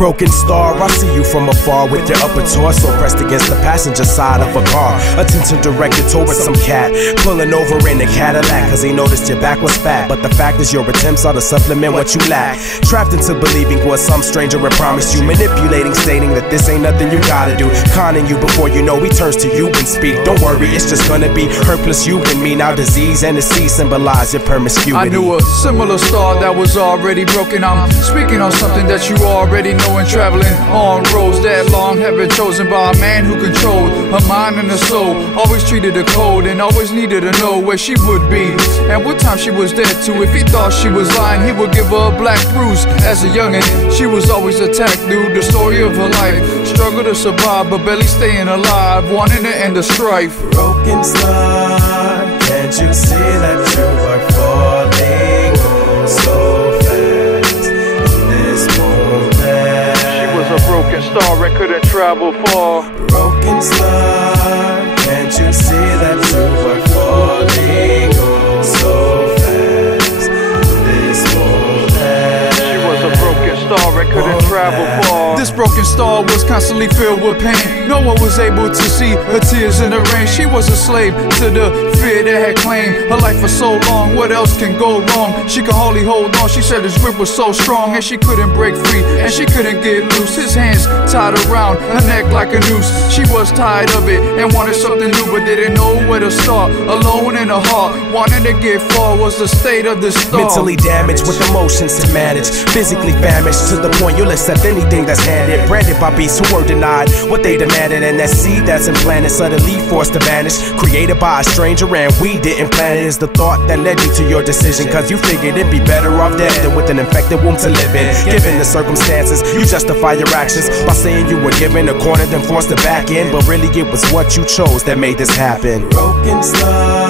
Broken star, I see you from afar with your upper torso pressed against the passenger side of a car. Attention directed towards some cat pulling over in a Cadillac, cause he noticed your back was fat. But the fact is your attempts are to supplement what you lack. Trapped into believing what some stranger had promised you, manipulating, stating that this ain't nothing you gotta do, conning you before you know he turns to you and speak. Don't worry, it's just gonna be her plus you and me. Now disease and the sea symbolize your promiscuity. I knew a similar star that was already broken. I'm speaking on something that you already know, and traveling on roads that long have been chosen by a man who controlled her mind and her soul. Always treated her cold and always needed to know where she would be and what time she was there to. If he thought she was lying, he would give her a black bruise. As a youngin', she was always attacked through the story of her life. Struggled to survive, but barely staying alive, wanting to end the strife. Broken star, can't you see that you are falling oh so fast in this moment? She was a broken star and couldn't travel far. Broken star, can't you see that you are falling oh so fast in this moment? She was a broken star and couldn't travel far. This broken star was constantly filled with pain. No one was able to see her tears in the rain. She was a slave to the fear that had claimed her life for so long. What else can go wrong? She could hardly hold on. She said his grip was so strong and she couldn't break free and she couldn't get loose. His hands tied around her neck like a noose. She was tired of it and wanted something new, but didn't know where to start. Alone in her heart, wanting to get far was the state of this star. Mentally damaged with emotions to manage, physically famished to the point you'll accept anything that's handed. Branded by beasts who were denied what they demanded, and that seed that's implanted suddenly forced to vanish. Created by a stranger and we didn't plan it. Is the thought that led you to your decision, cause you figured it'd be better off dead than with an infected womb to live in. Given the circumstances, you justify your actions by saying you were given a corner then forced to back in, but really it was what you chose that made this happen. Broken star,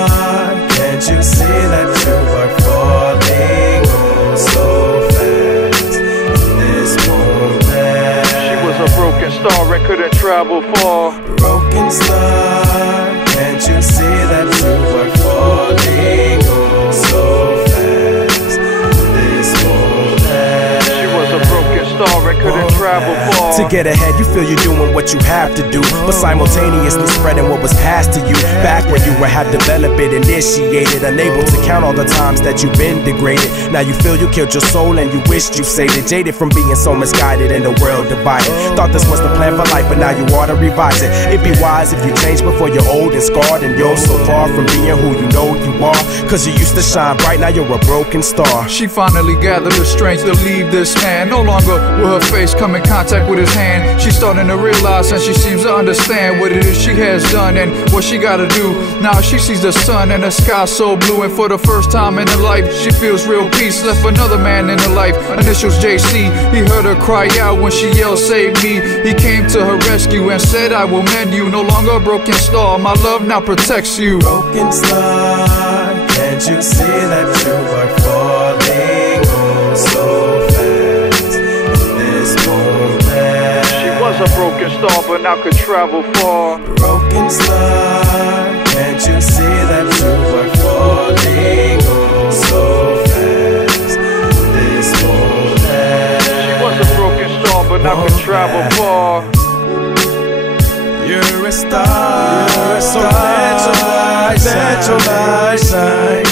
can't you see that you are falling oh so fast in this moment? She was a broken star and couldn't travel far. Broken star, can't you see that you are falling oh so fast in this moment? She was a broken star and couldn't travel far. To get ahead, you feel you're doing what you have to do, but simultaneously spreading what was passed to you. Back when you were half developed, initiated, unable to count all the times that you've been degraded. Now you feel you killed your soul and you wished you saved it. Jaded from being so misguided and the world divided. Thought this was the plan for life, but now you ought to revise it. It'd be wise if you change before you're old and scarred, and you're so far from being who you know you are. Cause you used to shine bright, now you're a broken star. She finally gathered the strength to leave this man. No longer will her face come in contact with his hand. She's starting to realize and she seems to understand what it is she has done and what she gotta do. Now she sees the sun and the sky so blue, and for the first time in her life she feels real peace. Left another man in her life, initials JC. He heard her cry out when she yelled save me. He came to her rescue and said I will mend you. No longer a broken star, my love now protects you. Broken star, can't you see that you are falling oh so fast in this moment? She was a broken star but now could travel far. Broken star, can't you see that you are falling oh so fast in this moment? She was a broken star but now could travel far. You're a star, so let your light shine.